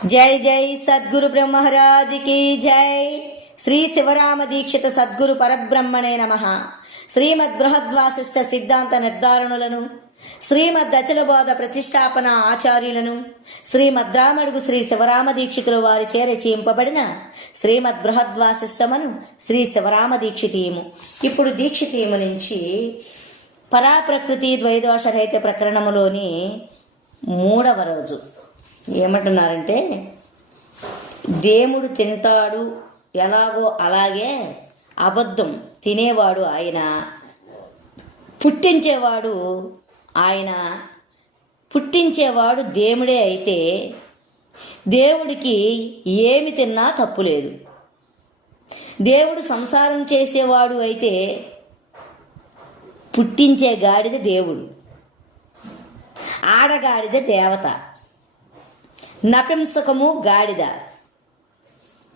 जय जय सद्गुरु ब्रह्मराज की जय। श्री शिवराम दीक्षित सद्गुरु परब्रह्मणे नमः। श्रीमद् बृहद्वासिष्ठ सिद्धांत निर्धारणुలను శ్రీమద్ అచల బోధ ప్రతిష్టాపన ఆచార్యులను శ్రీమద్రామడుగు శ్రీ శివరామ దీక్షితుల వారి చే రచయింపబడిన శ్రీమద్ బృహద్వాసిష్టమను శ్రీ శివరామ దీక్షితీయము. ఇప్పుడు దీక్షితీయము నుంచి పరాప్రకృతి ద్వైదోషరహిత ప్రకరణములోని 3వ రోజు ఏమంటున్నారంటే, దేవుడు తింటాడు ఎలాగో అలాగే అబద్ధం తినేవాడు ఆయన, పుట్టించేవాడు ఆయన. పుట్టించేవాడు దేవుడే అయితే దేవుడికి ఏమి తిన్నా తప్పులేదు. దేవుడు సంసారం చేసేవాడు అయితే పుట్టించే గాడిద దేవుడు, ఆడగాడిద దేవత, నపుంసకము గాడిద,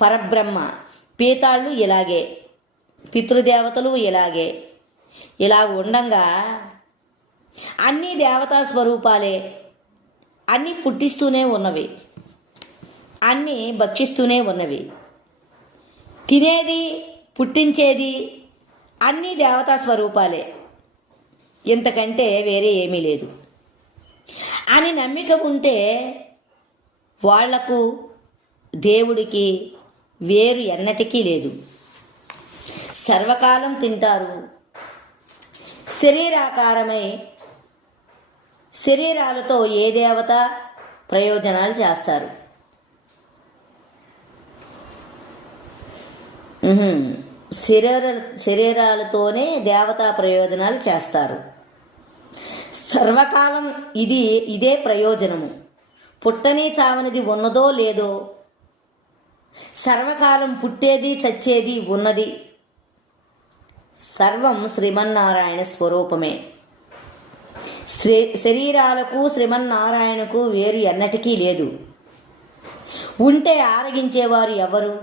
పరబ్రహ్మ. పీతాళ్ళు ఇలాగే, పితృదేవతలు ఇలాగే. ఇలా ఉండంగా అన్నీ దేవతా స్వరూపాలే, అన్నీ పుట్టిస్తూనే ఉన్నవి, అన్నీ భక్షిస్తూనే ఉన్నవి. తినేది పుట్టించేది అన్నీ దేవతా స్వరూపాలే, ఇంతకంటే వేరే ఏమీ లేదు అని నమ్మిక ఉంటే వాళ్లకు దేవుడికి వేరు ఎన్నటికీ లేదు. సర్వకాలం తింటారు, శరీరాకారమై శరీరాలతో ఏ దేవత ప్రయోజనాలు చేస్తారు. శరీరాలతోనే దేవతా ప్రయోజనాలు చేస్తారు. సర్వకాలం ఇదే ప్రయోజనము. పుట్టని చావనిది ఉన్నదో లేదో, సర్వకాలం పుట్టేది చచ్చేది ఉన్నది. సర్వం శ్రీమన్నారాయణ స్వరూపమే. శరీరాలకు శ్రీమన్నారాయణకు వేరు ఎన్నటికీ లేదు. ఉంటే ఆరగించేవారు ఎవరు?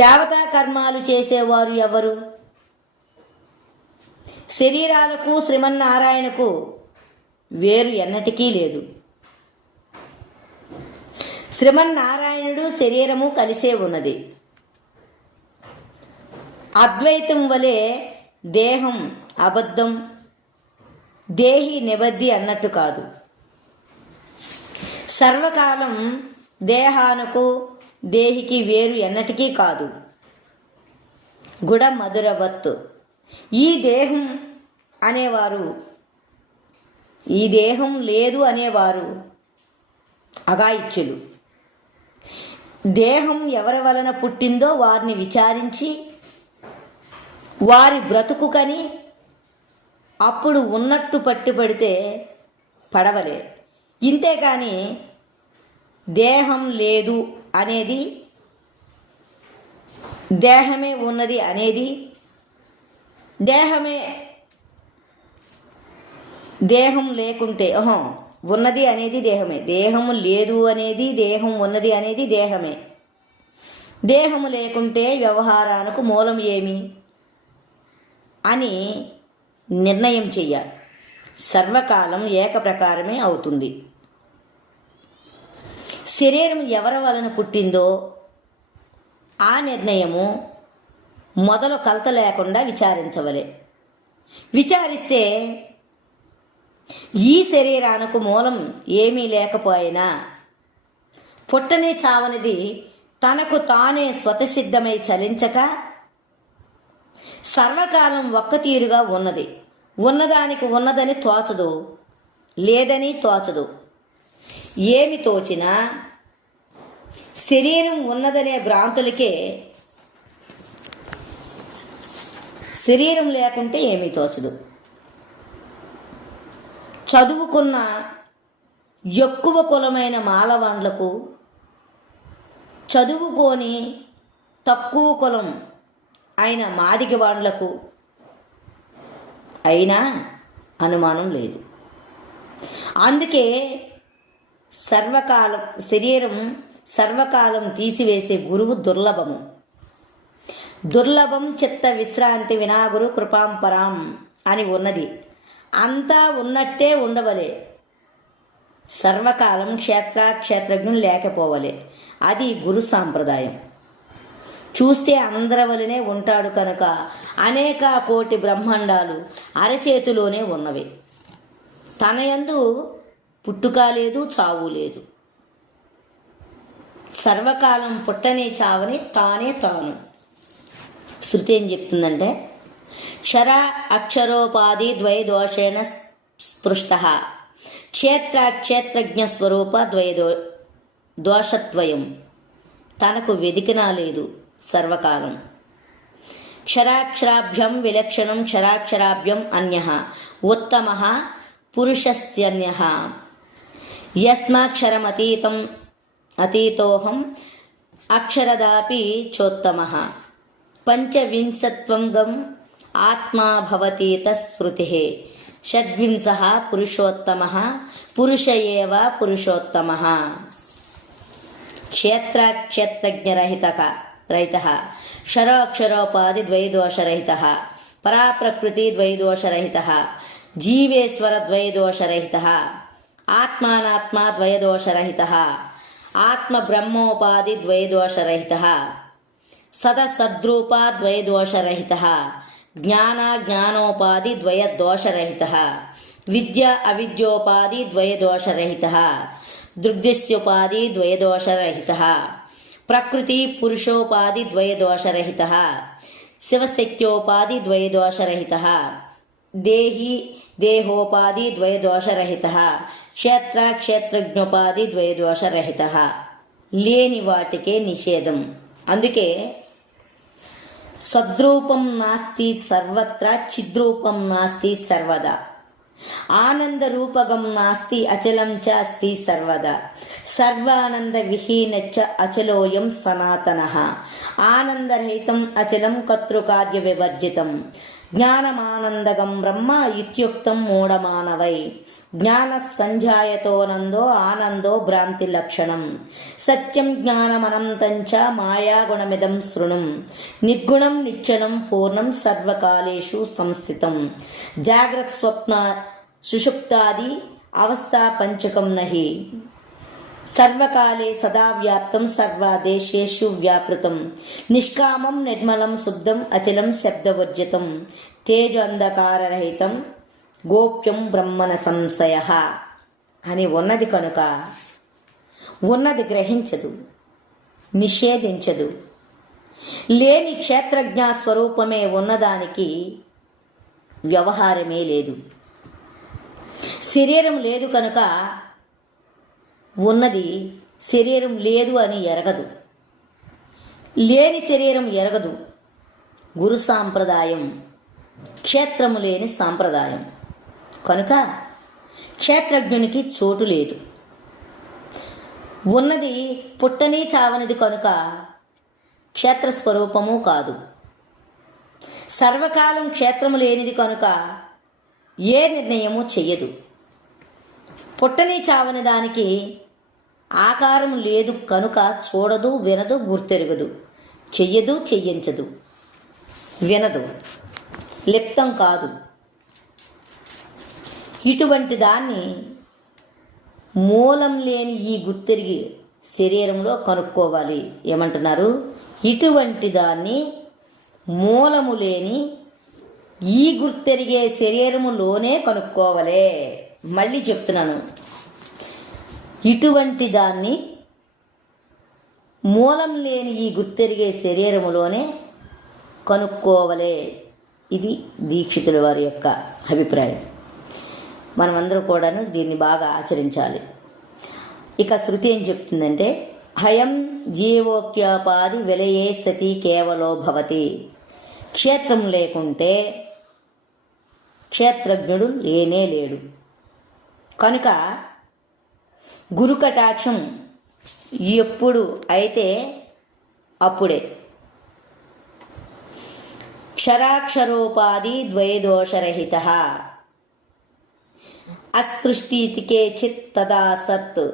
దేవతా కర్మాలు చేసేవారు ఎవరు? శరీరాలకు శ్రీమన్నారాయణకు వేరు ఎన్నటికీ లేదు. శ్రీమన్నారాయణుడు శరీరము కలిసే ఉన్నది. అద్వైతం వలె దేహం అబద్ధం, దేహి నిబద్ధి అన్నట్టు కాదు. సర్వకాలం దేహానికి దేహికి వేరు ఎన్నటికీ కాదు. గుడ మధురవత్తు. ఈ దేహం అనేవారు, ఈ దేహం లేదు అనేవారు అగాయిత్యులు. దేహం ఎవరి వలన పుట్టిందో వారిని విచారించి వారి బ్రతుకుకని అప్పుడు ఉన్నట్టు పట్టుబడితే పడవలే. ఇంతేకాని దేహం లేదు అనేది, దేహమే ఉన్నది అనేది, దేహం లేకుంటే ఉన్నది అనేది దేహమే, దేహము లేదు అనేది, దేహం ఉన్నది అనేది దేహమే. దేహము లేకుంటే వ్యవహారానికి మూలం ఏమి అని నిర్ణయం చెయ్యాలి. సర్వకాలం ఏకప్రకారమే అవుతుంది. శరీరం ఎవరి వలన పుట్టిందో ఆ నిర్ణయము మొదలు కలత లేకుండా విచారించవలే. విచారిస్తే ఈ శరీరానికి మూలం ఏమీ లేకపోయినా పుట్టని చావనిది తనకు తానే స్వతసిద్ధమై చలించక సర్వకాలం ఒక్క తీరుగా ఉన్నది. ఉన్నదానికి ఉన్నదని తోచదు, లేదని తోచదు. ఏమి తోచినా శరీరం ఉన్నదనే భ్రాంతులకే. శరీరం లేకుంటే ఏమీ తోచదు. చదువుకున్న ఎక్కువ కులమైన మాలవాండ్లకు, చదువుకొని తక్కువ కులం అయిన మాదిగవాండ్లకు అయినా అనుమానం లేదు. అందుకే శరీరం సర్వకాలం తీసివేసే గురువు దుర్లభము. దుర్లభం చిత్త విశ్రాంతి వినాగురు కృపాంపరాం అని ఉన్నది. అంతా ఉన్నట్టే ఉండవలే. సర్వకాలం క్షేత్రజ్ఞులు లేకపోవలే. అది గురు సాంప్రదాయం. చూస్తే అందరి వలనే ఉంటాడు కనుక అనేక కోటి బ్రహ్మాండాలు అరచేతిలోనే ఉన్నవి. తన యందు పుట్టుక లేదు, చావు లేదు. సర్వకాలం పుట్టని చావని తానే తాను. శృతి ఏం చెప్తుందంటే, క్షర అక్షరోపాధి ద్వైదోషేణ స్పృష్ట క్షేత్రజ్ఞ స్వరూప దోషద్వయం. తనకు వెదికినా లేదు సర్వకాలం. క్షరాక్షరాభ్యం విలక్షణం క్షరాక్షరాభ్యం అన్యః ఉత్తమః పురుషస్త్యన్యః యస్మాక్షరమతీతం అతీతోహం అక్షరదాపి చోత్తమః పంచవింశత్వంగం ఆత్మా భవతీత స్మృతిః షడ్వింశః పురుషోత్తమః పురుష ఏవ పురుషోత్తమః. క్షేత్రజ్ఞరహితః క్షరాక్షరోపాధి ద్వైదోషరహితః పరాప్రకృతి ద్వైదోషరహితః జీవేశ్వర ద్వైదోషరహితః ఆత్మానాత్మా ద్వైదోషరహితః ఆత్మబ్రహ్మోపాధి ద్వైదోషరహితః సదసద్రూప ద్వైదోషరహితః జ్ఞానోపాధి ద్వయదోషరహితః విద్య అవిద్యోపాధి ద్వయదోషరహితః దృగ్దృశ్యోపాధి ద్వయదోషరహితః ప్రకృతి పురుషోపాధి ద్వయదోషరహితః శివశక్త్యోపాధి ద్వయదోషరహితః దేహి దేహోపాధి ద్వయదోషరహితః క్షేత్రజ్ఞోపాధి ద్వయదోషరహితః. లేని వాటికే నిషేధం. అందుకే సద్రూపం నాస్తి సర్వత్రా చిద్రూపం నాస్తి సర్వదా ఆనందరూపగం నాస్తి అచలం చ అస్తి సర్వదా సర్వానంద విహీనచ్చ అచలోయం సనాతనః ఆనందరహితం అచలం కర్తృకార్య వివర్జితం జ్ఞానమానందగం బ్రహ్మ ఇత్యుక్తం మూఢమానవై జ్ఞాన సంజాయతోనందో ఆనందో భ్రాంతి లక్షణం సత్యం జ్ఞానమనంతంచ మాయాగుణమిదం శృణుం నిర్గుణం నిశ్చలం పూర్ణం సర్వకాలేషు సంస్థితం జాగ్రత్త స్వప్న సుషుప్తాది అవస్థా పంచకం నహి సర్వకాలే సదా వ్యాప్తం సర్వదేశేషు వ్యాపృతం నిష్కామం నిర్మలం శుద్ధం అచలం శబ్దవర్జితం తేజోంధకారరహితం గోప్యం బ్రహ్మణ సంశయ అని ఉన్నది కనుక ఉన్నది గ్రహించదు, నిషేధించదు. లేని క్షేత్రజ్ఞ స్వరూపమే ఉన్నదానికి వ్యవహారమే లేదు. శరీరం లేదు కనుక ఉన్నది శరీరం లేదు అని ఎరగదు. లేని శరీరం ఎరగదు. గురు సాంప్రదాయం క్షేత్రము లేని సాంప్రదాయం కనుక క్షేత్రజ్ఞునికి చోటు లేదు. ఉన్నది పుట్టని చావనిది కనుక క్షేత్రస్వరూపము కాదు. సర్వకాలం క్షేత్రము లేనిది కనుక ఏ నిర్ణయము చెయ్యదు. పుట్టని చావని దానికి ఆకారం లేదు కనుక చూడదు, వినదు, గుర్తెరగదు, చెయ్యదు, చెయ్యించదు, వినదు, లిప్తం కాదు. ఇటువంటి దాన్ని మూలం లేని ఈ గుర్తెరిగి శరీరంలో కనుక్కోవాలి. ఏమంటున్నారు? ఇటువంటి దాన్ని మూలము లేని ఈ గుర్తెరిగే శరీరములోనే కనుక్కోవలే. మళ్ళీ చెప్తున్నాను, ఇటువంటి దాన్ని మూలం లేని ఈ గుర్తెరిగే శరీరములోనే కనుక్కోవలే. ఇది దీక్షితుల వారి యొక్క అభిప్రాయం. మనమందరూ కూడాను దీన్ని బాగా ఆచరించాలి. ఇక శృతి ఏం చెప్తుందంటే, హయం జీవోక్యోపాధి విలయే సతి కేవలో భవతి. క్షేత్రం లేకుంటే క్షేత్రజ్ఞుడు లేనే లేడు కనుక గురు కటాక్షం ఎప్పుడు అయితే అప్పుడే. క్షరాక్షరోపాధి ద్వైదోషరహిత అసృష్టితికే చిత్ తదా సత్.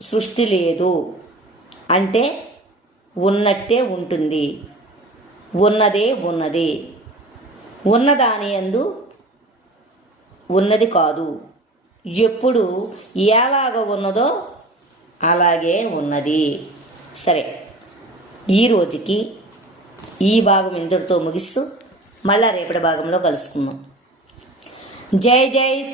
సృష్టి లేదు అంటే ఉన్నట్టే ఉంటుంది, ఉన్నదే ఉన్నది, ఉన్నదాని యందు ఉన్నది కాదు, ఎప్పుడు ఎలాగ ఉన్నదో అలాగే ఉన్నది. సరే, ఈ రోజుకి ఈ భాగం ఇంతటితో ముగిస్తూ మళ్ళా రేపటి భాగంలో కలుసుకుందాం. జై జై